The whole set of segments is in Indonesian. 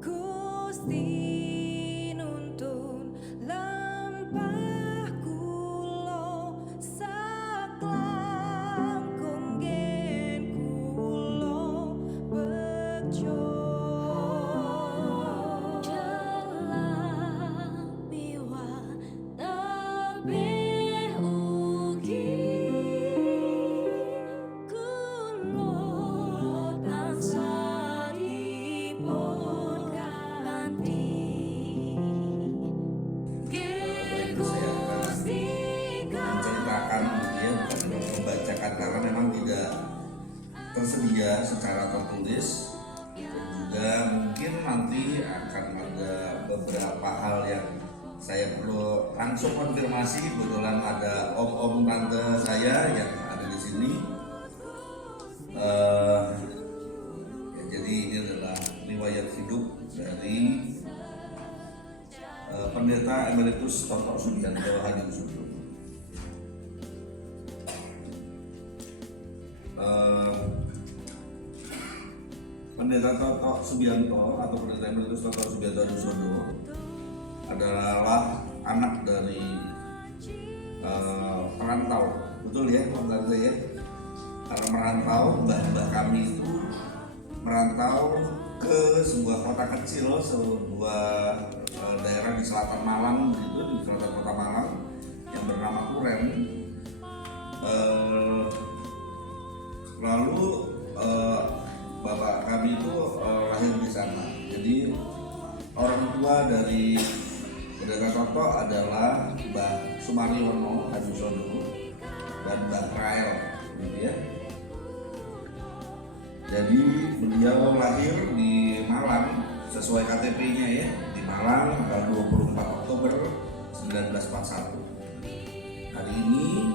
Gusti nuntun lampah kula saklangkung gen kula bejo jalan miwa tapi ugi kula tansah dipun menceritakan gitu ya, bukan membacakan karena memang tidak tersedia secara tertulis, dan juga mungkin nanti akan ada beberapa hal yang saya perlu langsung konfirmasi. Kebetulan ada om tante saya yang ada di sini. Ya, jadi ini adalah riwayat hidup dari Pendeta Emeritus Toto Subianto Hadiusudo. Pendeta Toto Subianto atau Pendeta Emeritus Toto Subianto Hadiusudo adalah anak dari perantau, betul ya, tante ya? Karena merantau, mbah kami itu merantau ke sebuah kota kecil, sebuah daerah di selatan Malang, gitu, di selatan kota Malang yang bernama Kuren. Lalu bapak kami itu lahir di sana. Jadi orang tua dari Pendeta Toto adalah Mbah Sumariono Hadiusudo dan Mbah Rael, gitu ya. Jadi beliau lahir di Malang sesuai KTP-nya ya, di Malang tanggal 24 Oktober 1941. Hari ini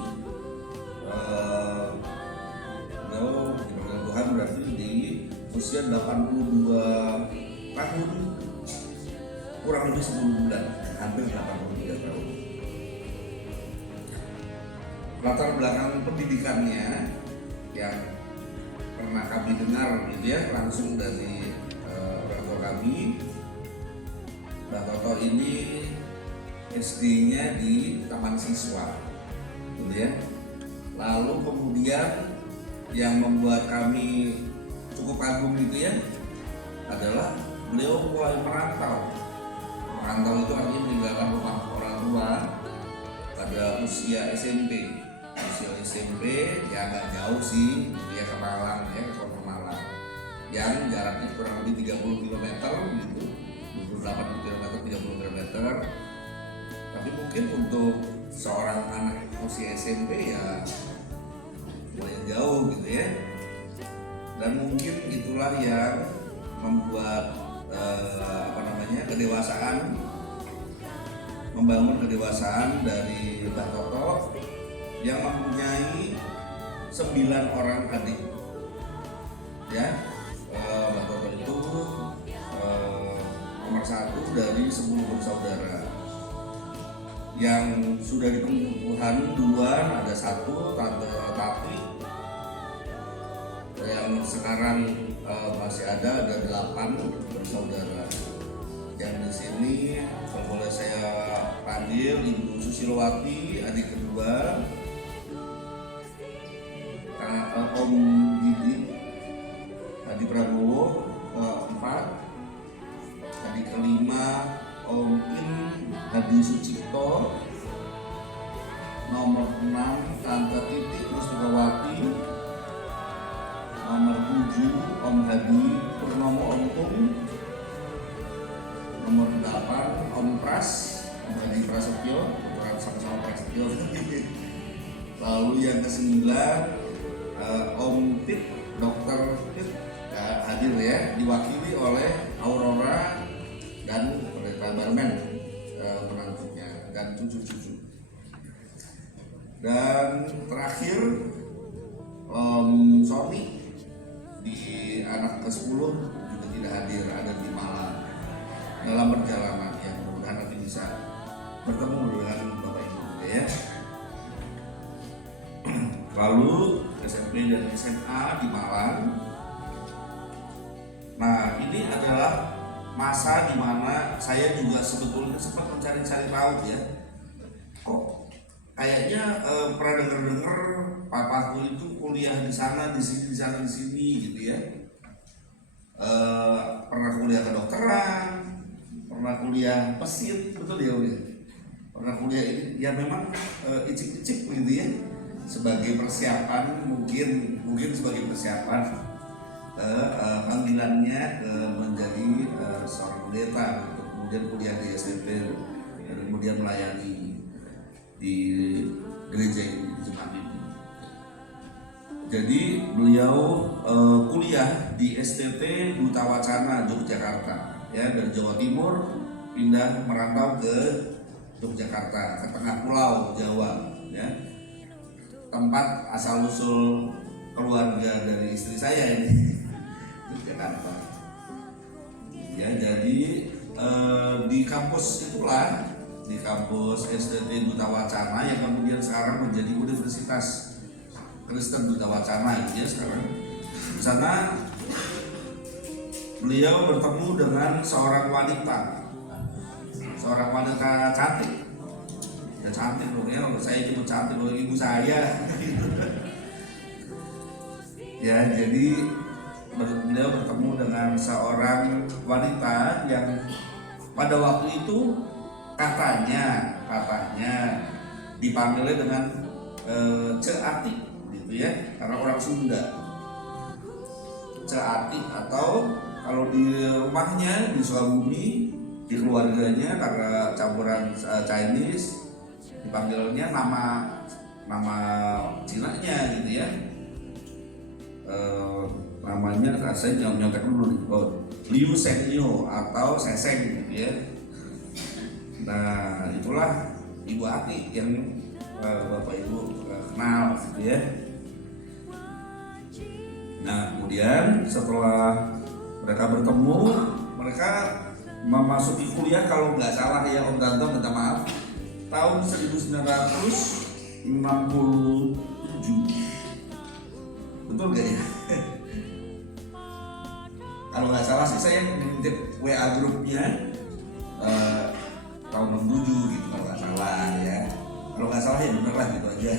beliau dipanggil Tuhan berarti di usia 82 tahun kurang lebih 10 bulan, hampir 83 tahun. Latar belakang pendidikannya yang pernah kami dengar gitu ya, langsung dari orang tua kami, Mbak Toto ini SD-nya di Taman Siswa, gitu ya. Lalu kemudian yang membuat kami cukup kagum gitu ya, adalah beliau mulai merantau. Merantau itu artinya meninggalkan rumah orang tua pada usia SMP. Usia SMP ya agak jauh sih, dia ke Malang ya, ke kota Malang yang jaraknya kurang lebih 30 km gitu, 28 km, 30 km. Tapi mungkin untuk seorang anak usia SMP ya lumayan jauh gitu ya. Dan mungkin itulah yang membuat kedewasaan, membangun kedewasaan dari Mbah Toto yang mempunyai 9 orang adik. Ya, Mbah Toto itu nomor 1 dari 10 bersaudara. Yang sudah ditempuh Tuhan duluan ada 1, Tante Tati. Yang sekarang masih ada 8 bersaudara. Yang di sini kalau boleh saya panggil Ibu Susilowati, adik kedua, Om Didi Hadi Prabowo, keempat, adik kelima Om In Hadi Sucipto, nomor 6 Tante Titi Mustikawati, nomor 7 Om Hadi Purnomo Omtung, nomor 8 Om Pras, Om Hadi Prasetyo, kebetulan sama-sama Prasetyo. Lalu yang ke-9 Om Pit, Dokter Pit hadir ya, diwakili oleh Aurora dan pendeta Barmen menantunya dan cucu-cucu. Dan terakhir Sony di anak ke-10 juga tidak hadir, ada di Malang dalam perjalanan yang mudah-mudahan nanti bisa bertemu dengan Bapak Ibu ya. Lalu SMP dan SMA di Malang. Nah, ini adalah masa di mana saya juga sebetulnya sempat mencari-cari tahu ya. Kok kayaknya pernah dengar papaku itu kuliah di sana, di sini, di sana, di sini gitu ya. Pernah kuliah kedokteran, pernah kuliah mesin, betul ya Uli? Pernah kuliah ini, ya memang icip-icip gitu ya, sebagai persiapan mungkin sebagai persiapan panggilannya menjadi seorang pendeta, untuk kemudian kuliah di STT dan kemudian melayani di gereja ini, di jemaat ini. Jadi beliau kuliah di STT Duta Wacana Yogyakarta ya, dari Jawa Timur pindah merantau ke Yogyakarta, ke tengah pulau Jawa ya, tempat asal usul keluarga dari istri saya ini Yogyakarta ya. Jadi di kampus itulah, di kampus STT Duta Wacana yang kemudian sekarang menjadi Universitas Kristen Duta Wacana itu ya sekarang. Di sana beliau bertemu dengan seorang wanita cantik. Ya cantik loh ya, kalau saya cuma cantik loh, ibu saya. Ya, jadi beliau bertemu dengan seorang wanita yang pada waktu itu katanya dipanggilnya dengan Ce Atik gitu ya, karena orang Sunda. Ce Atik, atau kalau di rumahnya di Sukabumi, di keluarganya karena campuran Chinese, dipanggilnya nama Cina-nya gitu ya. Namanya saya nyontek dulu nih, Liu Sengyo atau Seseng gitu ya. Nah, itulah Ibu Ati yang Bapak Ibu kenal gitu ya. Nah, kemudian setelah mereka bertemu, mereka memasuki kuliah kalau nggak salah ya Om Tante, minta maaf, tahun 1967. Betul gak ya? Kalau nggak salah sih saya ngintip WA grupnya tahun 67 gitu kalau nggak salah ya. Kalau nggak salah ya bener lah gitu aja.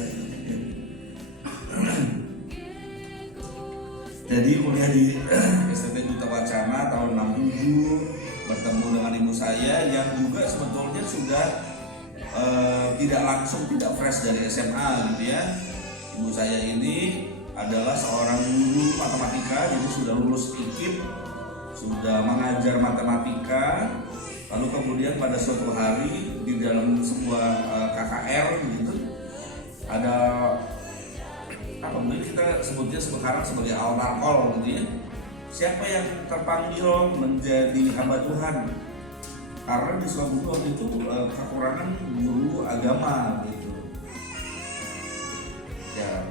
Jadi kuliah di STT Duta Wacana tahun 67, bertemu dengan ibu saya yang juga sebetulnya sudah tidak langsung, tidak fresh dari SMA gitu ya. Ibu saya ini adalah seorang guru matematika, jadi sudah lulus IKIP, sudah mengajar matematika. Lalu kemudian pada suatu hari di dalam sebuah KKR gitu, ada apa mungkin kita sebutnya sekarang sebagai altar call gitu ya. Siapa yang terpanggil menjadi hamba Tuhan? Karena di Sukabumi waktu itu kekurangan guru agama gitu. Ya,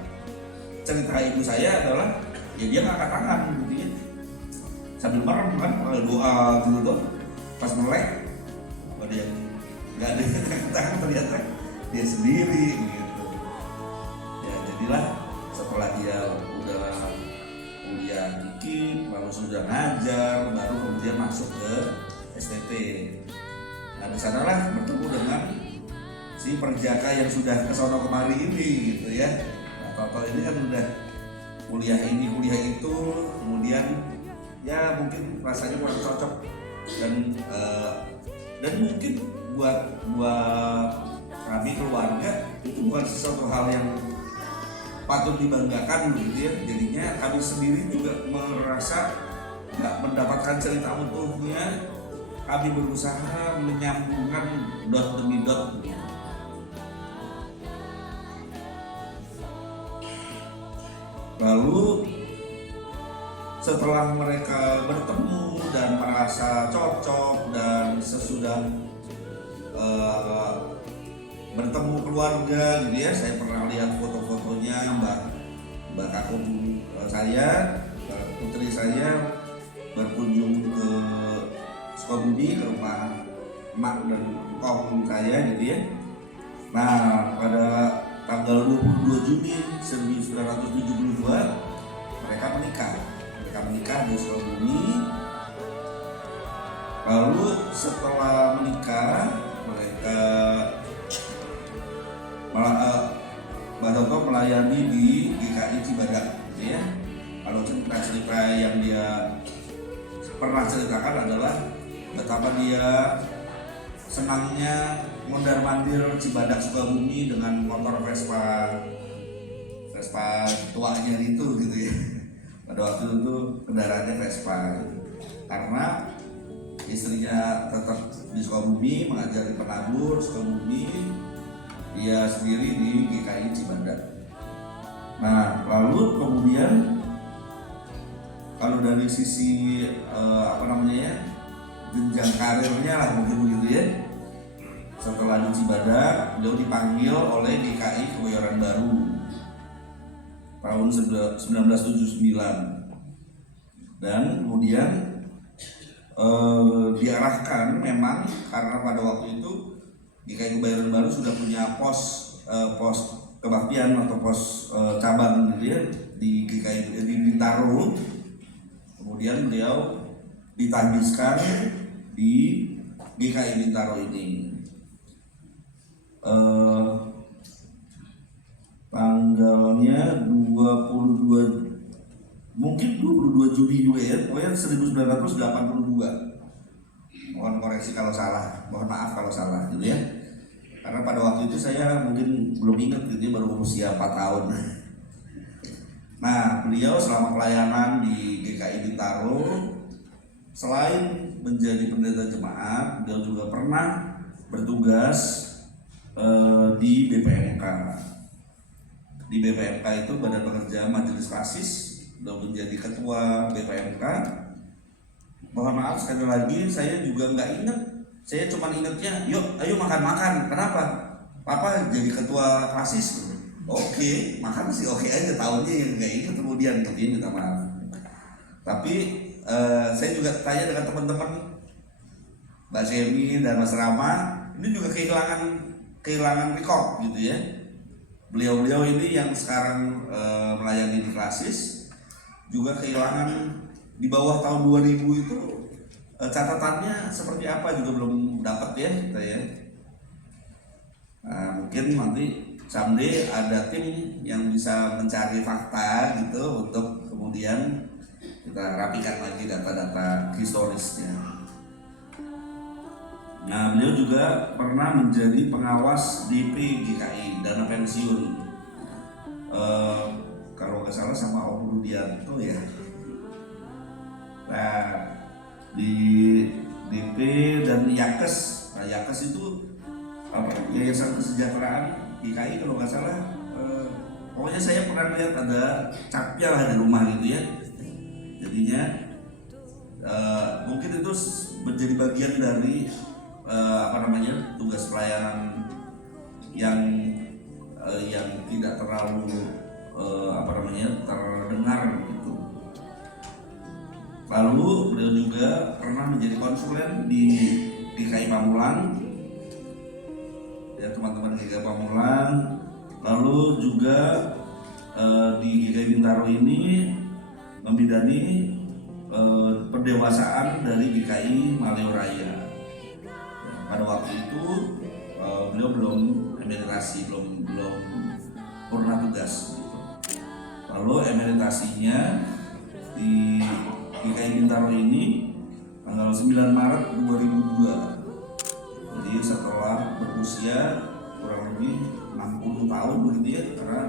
cerita ibu saya adalah ya dia ngangkat tangan gitu ya, sambil merem kan, doa gitu tuh. Pas melek, dia nggak ada yang ngangkat tangan, ternyata dia sendiri gitu. Ya jadilah setelah dia udah kuliah dikit, lalu sudah ngajar, baru kemudian masuk ke STT. Nah di sanalah bertemu dengan si perjaka yang sudah kesono kemari ini gitu ya. Nah Toto ini kan udah kuliah ini kuliah itu, kemudian ya mungkin rasanya kurang cocok dan mungkin buat kami keluarga itu bukan sesuatu hal yang patut dibanggakan gitu ya. Jadinya kami sendiri juga merasa nggak mendapatkan cerita utuhnya. Kami berusaha menyambungkan dot demi dot. Lalu setelah mereka bertemu dan merasa cocok dan sesudah bertemu keluarga gitu ya, saya pernah lihat foto-fotonya mbak kakung saya, putri saya berkunjung ke Sukabumi ke rumah emak dan kong saya gitu ya. Nah, pada tanggal 22 Juni 1972 mereka menikah di Sukabumi. Lalu setelah menikah mereka Mbak Toto melayani di GKI Cibadak gitu ya. Kalau cerita yang dia pernah ceritakan adalah betapa dia senangnya mondar-mandir Cibadak Sukabumi dengan motor Vespa tuanya itu gitu ya. Pada waktu itu kendaraannya Vespa gitu. Karena istrinya tetap di Sukabumi mengajari penabur Sukabumi, dia sendiri di GKI Cibadak. Nah, lalu kemudian kalau dari sisi jenjang karirnya lah mungkin begitu ya. Setelah di Cibadak, beliau dipanggil oleh GKI Kebayoran Baru tahun 1979 dan kemudian diarahkan memang karena pada waktu itu GKI Kebayoran Baru sudah punya pos kebaktian atau pos cabang gitu ya di GKI di Bintaro. Kemudian beliau ditahbiskan di GKI Bintaro ini. Tanggalnya 22 Juli juga ya, pokoknya 1982. Mohon koreksi kalau salah, mohon maaf kalau salah gitu ya. Karena pada waktu itu saya mungkin belum ingat gitu ya, baru usia 4 tahun. Nah, beliau selama pelayanan di GKI Bintaro, selain menjadi pendeta jemaat, beliau juga pernah bertugas di BPMK. Di BPMK itu Badan Pekerja Majelis Rasis, beliau menjadi ketua BPMK. Mohon maaf sekali lagi, saya juga nggak ingat. Saya cuma ingatnya, ayo makan-makan. Kenapa? Papa jadi ketua Rasis. Oke, makan sih oke aja, tahunnya yang nggak ingat kemudian minta maaf. Tapi saya juga tanya dengan teman-teman Mbak Semi dan Mas Rama, ini juga kehilangan record gitu ya. Beliau ini yang sekarang melayani di Klasis juga kehilangan di bawah tahun 2000 itu catatannya seperti apa juga belum dapat ya kita ya. Nah, mungkin nanti someday ada tim yang bisa mencari fakta gitu untuk kemudian kita rapikan lagi data-data historisnya. Nah, beliau juga pernah menjadi pengawas DP GKI, dana pensiun. Kalau nggak salah sama Om Rudianto ya. Nah, di DP dan Yakes. Nah, Yakes itu Yayasan Kesejahteraan GKI kalau nggak salah. Pokoknya saya pernah lihat ada capnya lah di rumah gitu ya. Jadinya mungkin itu menjadi bagian dari tugas pelayanan yang tidak terlalu terdengar gitu. Lalu beliau juga pernah menjadi konsulen di GKI Pamulang ya, teman-teman GKI Pamulang. Lalu juga di GKI Bintaro ini membidani pendewasaan dari GKI Maleo Raya. Pada waktu itu beliau belum emeritasi, belum purna tugas gitu. Lalu emeritasinya di GKI Bintaro ini tanggal 9 Maret 2002. Jadi setelah berusia kurang lebih 60 tahun begitu ya, karena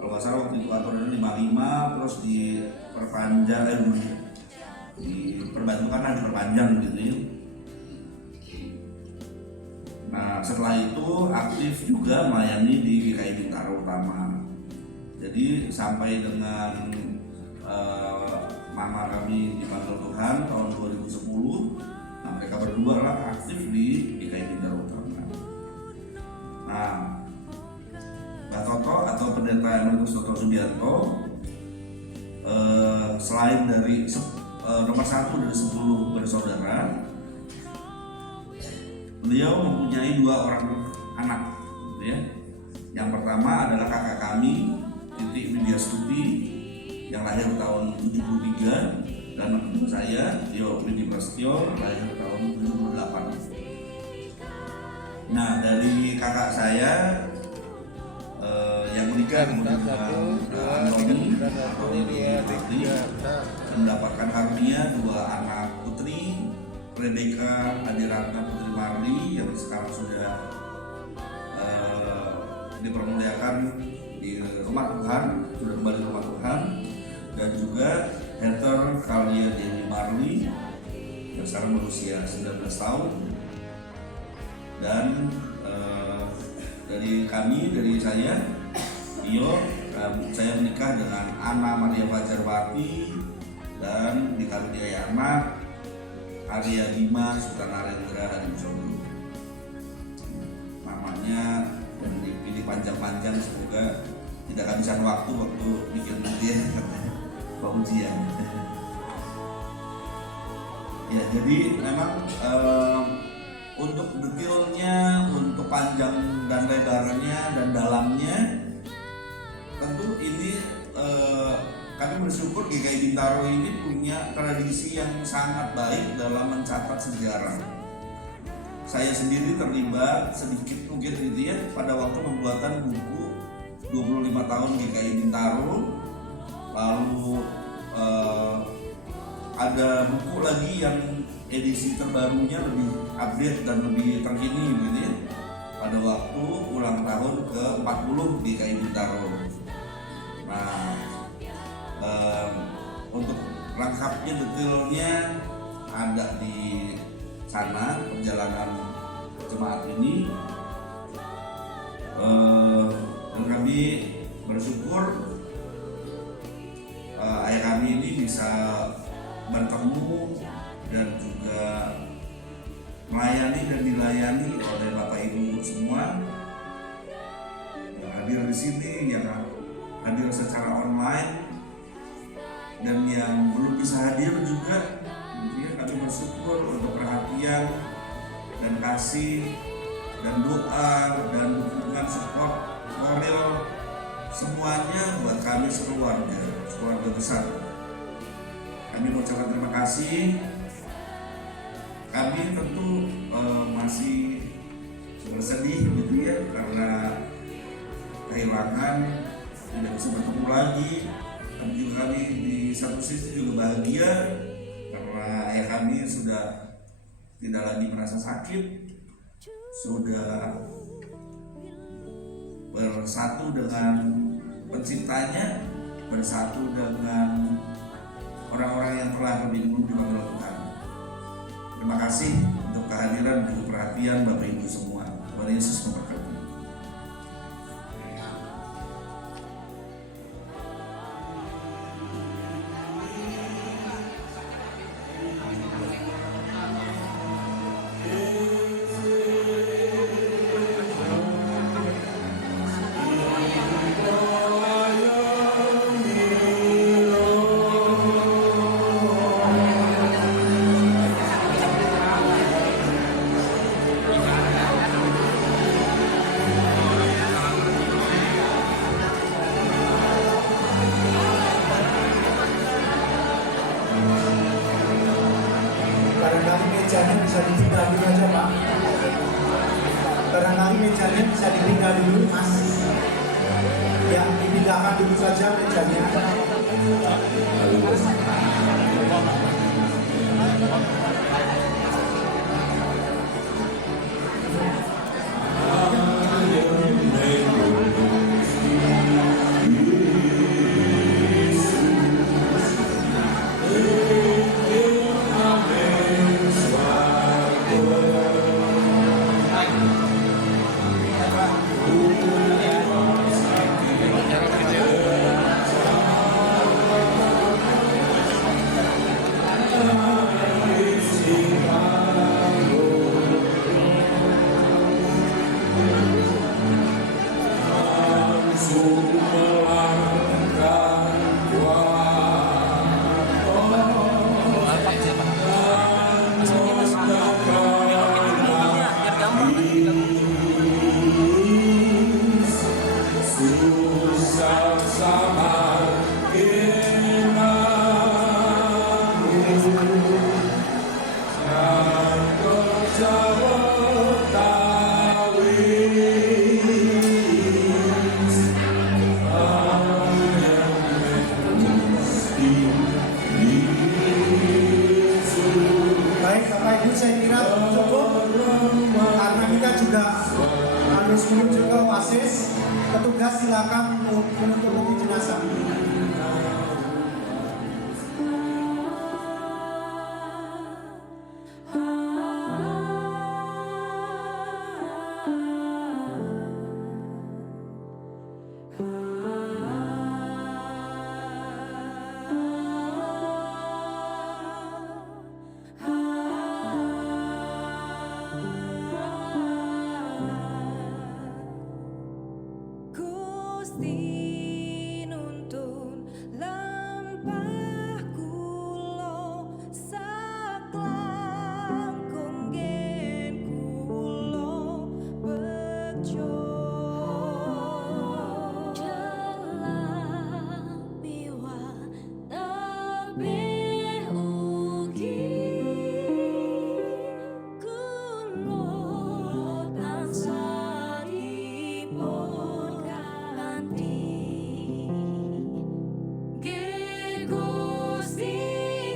kalau nggak salah waktu itu aturannya 55 terus diperpanjang gitu ya. Nah, setelah itu aktif juga melayani di GKI Bintaro Utama. Jadi sampai dengan mama kami dipanggil Tuhan tahun 2010, berdua lah aktif di DKI Bintaro Utama. Nah, Pak Toto atau Pendeta Emeritus Toto Sudianto selain dari nomor 1 dari 10 bersaudara, beliau mempunyai 2 orang anak, gitu ya. Yang pertama adalah kakak kami, Titik Widya Stuti, yang lahir tahun 73, dan kedua saya, Tio Widi Prasetyo, lahir tahun 78. Nah, dari kakak saya yang menikah kemudian Antoni mendapatkan karunia 2 anak putri, Rebecca Adiratna Putri Marli yang sekarang sudah dipermuliakan di rumah Tuhan, sudah kembali ke rumah Tuhan, dan juga Heather Kalia Dewi Marli yang sekarang berusia 19 tahun. Dan dari saya Tio, saya menikah dengan Ana Maria Fajarwati dan dikaruniai anak Arya Bima Sutanarendra Hadimusodo. Namanya yang dipilih panjang-panjang, semoga tidak kehabisan waktu bikin dia Pak ujian. Ya, jadi memang untuk detailnya, untuk panjang dan lebarnya dan dalamnya, tentu ini kami bersyukur GKI Bintaro ini punya tradisi yang sangat baik dalam mencatat sejarah. Saya sendiri terlibat sedikit mungkin gitu ya pada waktu pembuatan buku 25 tahun GKI Bintaro. Lalu ada buku lagi yang edisi terbarunya lebih update dan lebih terkini gitu ya, pada waktu ulang tahun ke-40 GKI Bintaro. Nah, untuk lengkapnya detailnya ada di sana perjalanan jemaat ini, dan kami bersyukur ayah kami ini bisa bertemu dan juga melayani dan dilayani oleh Bapak Ibu semua yang hadir di sini, yang hadir secara online, dan yang belum bisa hadir juga. Kami bersyukur untuk perhatian dan kasih dan doa dan dukungan support moral semuanya buat kami sekeluarga besar. Kami mengucapkan terima kasih. Kami tentu masih bersedih gitu ya, karena kehilangan, tidak bisa bertemu lagi. Tapi juga kami di satu sisi juga bahagia karena ayah kami sudah tidak lagi merasa sakit, sudah bersatu dengan penciptanya, bersatu dengan orang-orang yang telah lebih dulu dipanggil Tuhan. Terima kasih untuk kehadiran dan perhatian Bapak Ibu semua. Tuhan Yesus memberkati. Barangkali mejanya bisa dipindah dulu aja Pak. Barangkali mejanya bisa dipindah dulu Mas. Ya, dipindahkan dulu saja mejanya. Baik Bapak Ibu, saya kira cukup karena kita juga harus menuju ke Oasis. Petugas silakan untuk menutup jenazah. Gusti nuntun lampah kula saklangkung gen kula bejo jelang miwah tambih ugi kula tansah dipun ganti nggih Gusti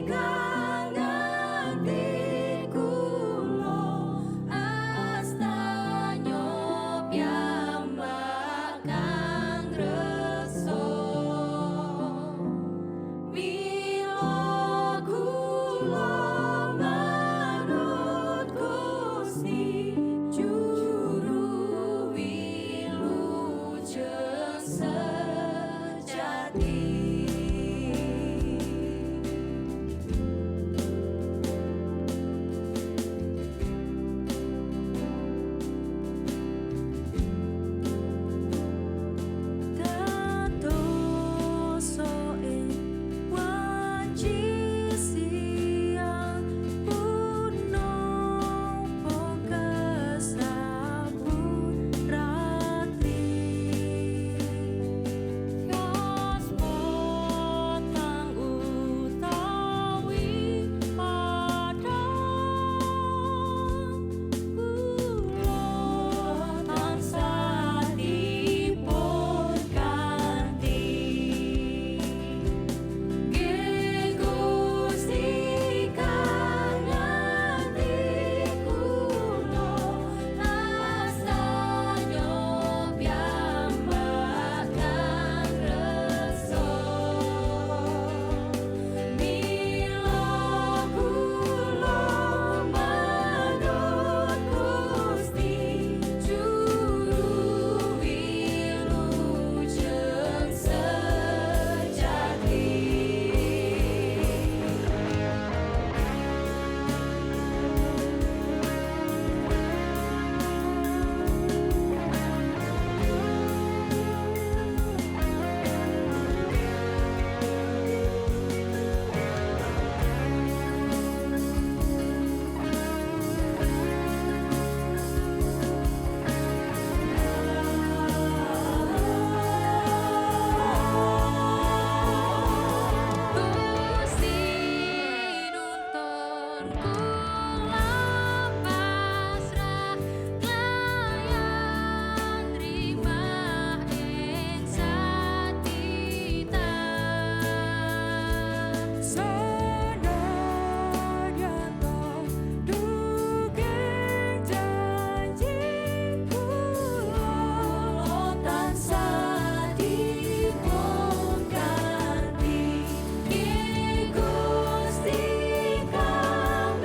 kang ganti kula astanya piyambak kang resa mila kula manut Gusti juru wilujeng sejati. Dadosa ing wanci siang punapa kesabut rati yos potang utawi padang kula tansah dipun ganti nggih Gusti kang ganti kula astanya piyambak kang resa mila kula manut Gusti juru wilujeng sejati. Gusti nuntun kula pasrah layan rimah ing satita sanadyan to duging janji kula tansah dipun ganti nggih Gusti kang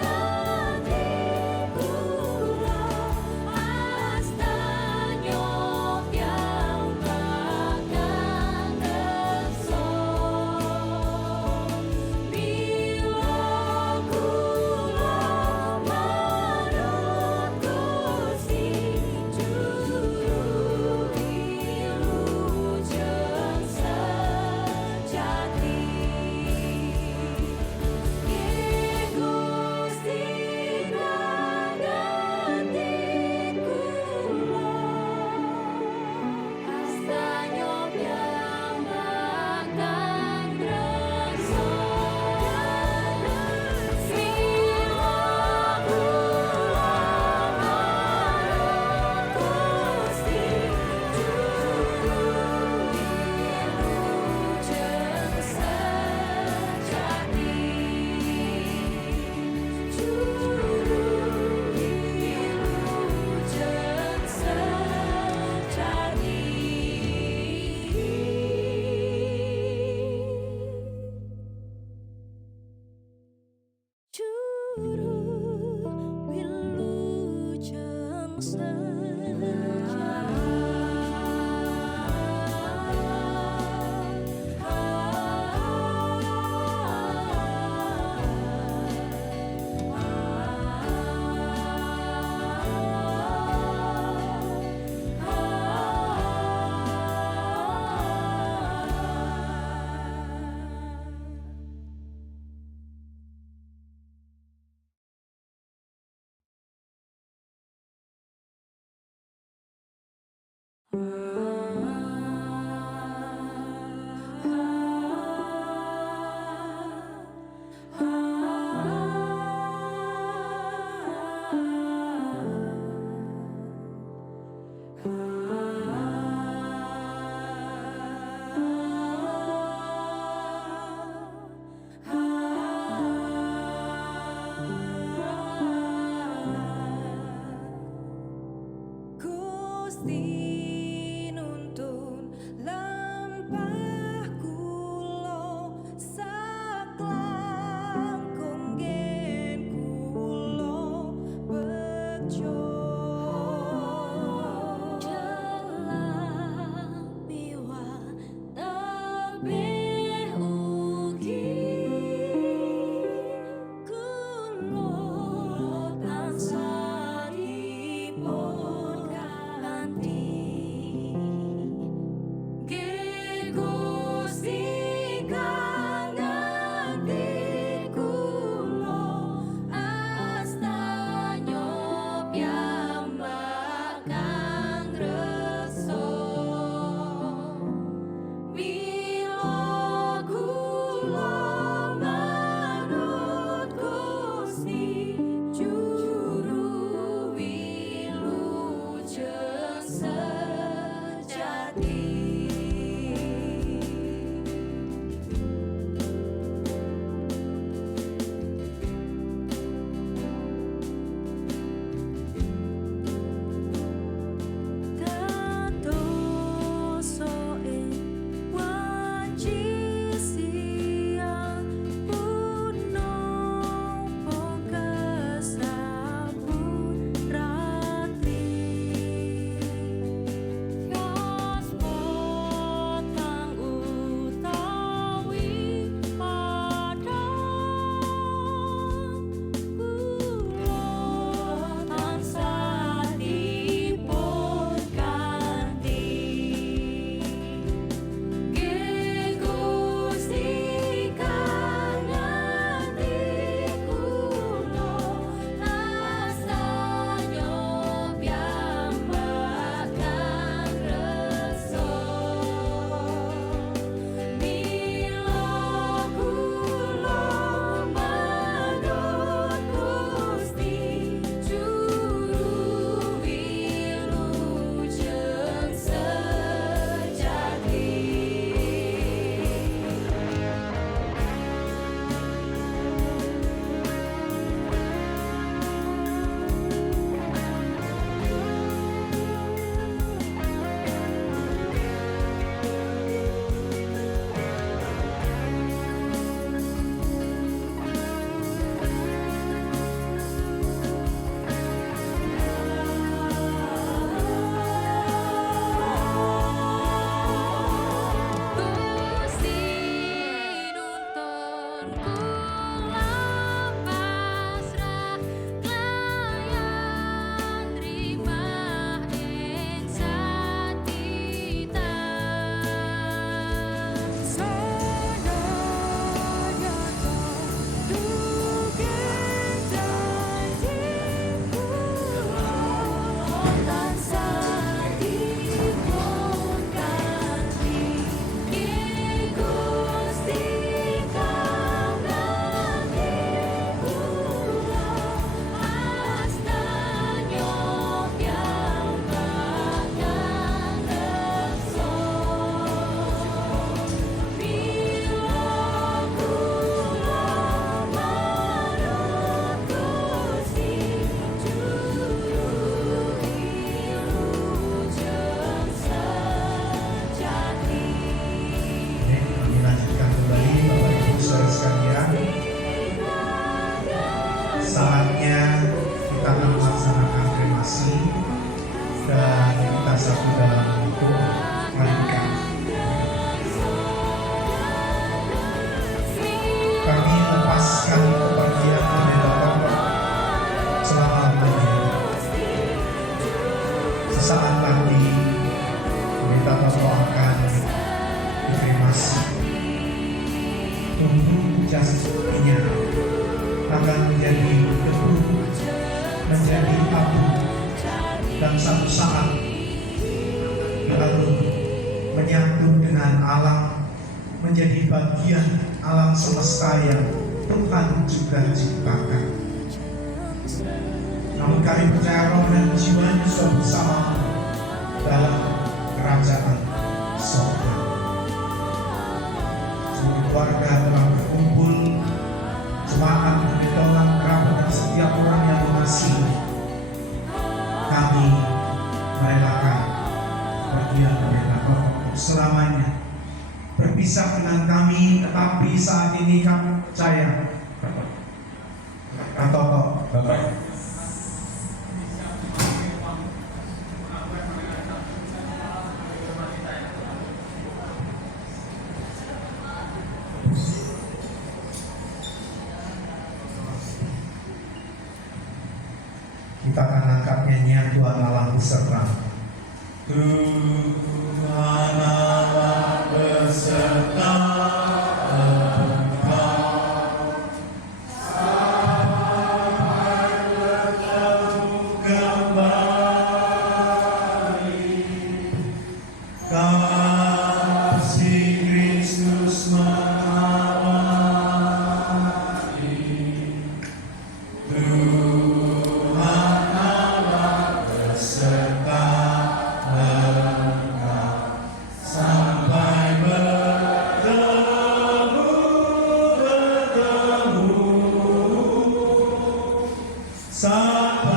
Gusti nuntun lampah kula saklangkung gen kula bejo jalan miwa tabeh ugi kula tansah dipun ganti dijasukinya akan menjadi debu, menjadi abu, dan satu saat lalu menyatu dengan alam, menjadi bagian alam semesta yang Tuhan juga ciptakan. Namun kami percaya roh dan jiwanya sudah bersama dalam kerajaan surga. Semua keluarga telah berkumpul, jemaat, pendeta, kerabat, dan setiap orang yang mengasihi. Kami merelakan bagian pendeta untuk selamanya berpisah dengan kami, tetapi saat ini kami percaya atau Bapak kita akan angkat nyanyian Tuhan Allah beserta. Tuhan Allah beserta engkau, sampai bertemu kembali. Kasih Kristus mengawali. Tuhan Allah beserta engkau, sampai bertemu, sampai